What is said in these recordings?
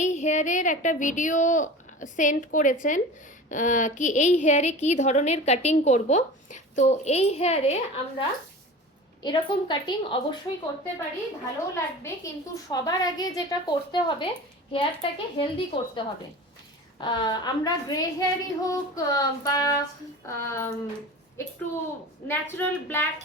এই হেয়ারের একটা video send করেছেন কি এই হেয়ারে কি ধরনের কাটিং করব। তো এই হেয়ারে আমরা এরকম কাটিং অবশ্যই করতে পারি, ভালোও লাগবে, কিন্তু সবার আগে যেটা করতে হবে হেয়ারটাকে হেলদি করতে হবে। আমরা গ্রে হেয়ারই হোক বা একটু ন্যাচারাল ব্ল্যাক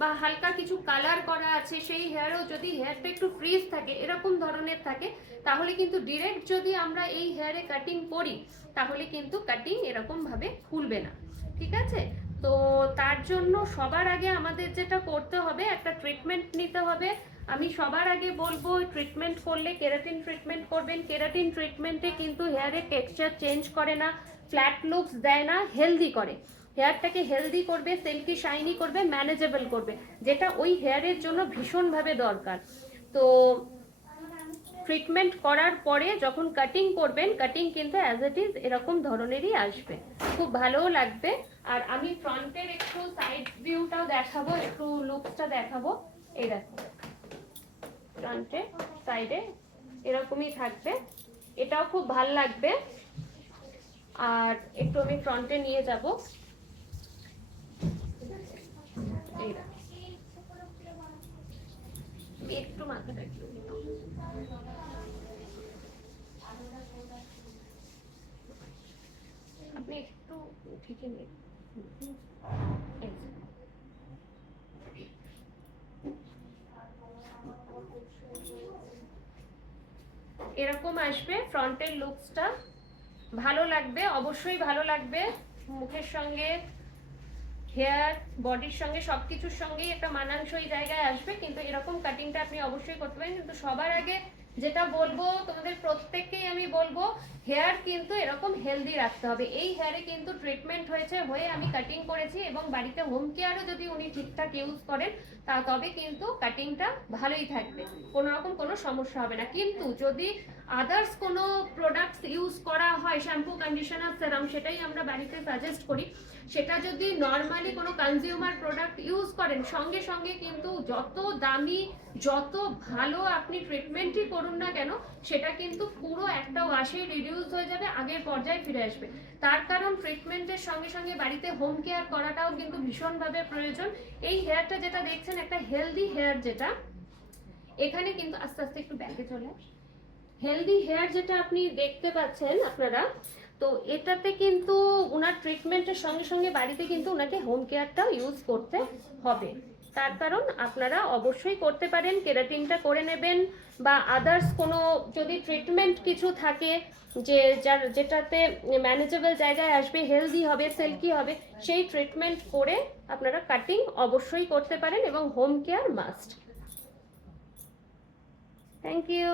বা হালকা কিছু কালার করা আছে সেই হেয়ারও যদি হেয়ারটা একটু ফ্রিজ থাকে এরকম ধরনের থাকে, তাহলে কিন্তু ডিরেক্ট যদি আমরা এই হেয়ারে কাটিং করি তাহলে কিন্তু কাটিং এরকম ভাবে খুলবে না, ঠিক আছে? তো তার জন্য সবার আগে আমাদের যেটা করতে হবে একটা ট্রিটমেন্ট নিতে হবে। আমি সবার আগে বলবো ট্রিটমেন্ট করলে কেরাটিন ট্রিটমেন্ট করবেন। কেরাটিন ট্রিটমেন্টে কিন্তু হেয়ারের টেক্সচার চেঞ্জ করে না, ফ্ল্যাট লুকস দেয় না, হেলদি করে। হেয়ারটাকে হেলদি করবে, সিল্কি শাইনি করবে, ম্যানেজেবল করবে, যেটা ওই হেয়ারের জন্য ভীষণভাবে দরকার। তো ট্রিটমেন্ট করার পরে যখন কাটিং করবেন, কাটিং কিন্তু অ্যাজ ইট ইজ এরকম ধরনেরই আসবে, খুব ভালোও লাগবে। আর আমি ফ্রন্টের একটু সাইড ভিউটাও দেখাবো, একটু লুকসটা দেখাবো। এই দেখো, ফ্রন্টে সাইডে এরকমই থাকবে, এটাও খুব ভাল লাগবে। আর একটু আমি ফ্রন্টে নিয়ে যাব, এই দেখো, একটু মাথাটা একটু আপনি একটু ঠিকই নিন। এরকম আসবে ফ্রন্টের লুকসটা, ভালো লাগবে, অবশ্যই ভালো লাগবে। মুখের সঙ্গে, হেয়ার, বডির সঙ্গে, সবকিছুর সঙ্গেই একটা মানানসই জায়গায় আসবে। কিন্তু এরকম কাটিংটা আপনি অবশ্যই করতে পারেন। কিন্তু সবার আগে যেটা বলবো, তোমাদের প্রত্যেককেই আমি বলবো, হেয়ার কিন্তু এরকম হেলদি রাখতে হবে। এই হেয়ারে কিন্তু ট্রিটমেন্ট হয়েছে, হয়ে আমি কাটিং করেছি, এবং বাড়িতে হোম কেয়ারও যদি উনি ঠিকঠাক ইউজ করেন তবে কিন্তু কাটিংটা ভালোই থাকবে, কোনো রকম কোনো সমস্যা হবে না। কিন্তু যদি আদার্স কোনো প্রোডাক্টস ইউজ করা হয়, শ্যাম্পু, কন্ডিশনার, সেরাম, সেটাই আমরা বাড়িতে সাজেস্ট করি। সেটা যদি নর্মালি কোনো কনজিউমার প্রোডাক্ট ইউজ করেন, সঙ্গে সঙ্গে কিন্তু যত দামি, যত ভালো আপনি ট্রিটমেন্টই করুন না কেন, সেটা কিন্তু পুরো একটা ওয়াশেই রিডিউস হয়ে যাবে, আগের পর্যায়ে ফিরে আসবে। তার কারণ ট্রিটমেন্টের সঙ্গে সঙ্গে বাড়িতে হোম কেয়ার করাটাও কিন্তু ভীষণভাবে প্রয়োজন। এই হেয়ারটা যেটা দেখছেন একটা হেলদি হেয়ার, যেটা এখানে কিন্তু আস্তে আস্তে একটু ব্যাকে চলে, হেলদি হেয়ার যেটা আপনি দেখতে পাচ্ছেন আপনারা, তো এটাতে কিন্তু ওনার ট্রিটমেন্টের সঙ্গে সঙ্গে বাড়িতে কিন্তু ওনাকে হোম কেয়ারটাও ইউজ করতে হবে। তার কারণ আপনারা অবশ্যই করতে পারেন, কেরাটিনটা করে নেবেন, বা আদার্স কোনো যদি ট্রিটমেন্ট কিছু থাকে যে যেটাতে ম্যানেজেবল জায়গায় আসবে, হেলদি হবে, সিল্কি হবে, সেই ট্রিটমেন্ট করে আপনারা কাটিং অবশ্যই করতে পারেন, এবং home care must. Thank you.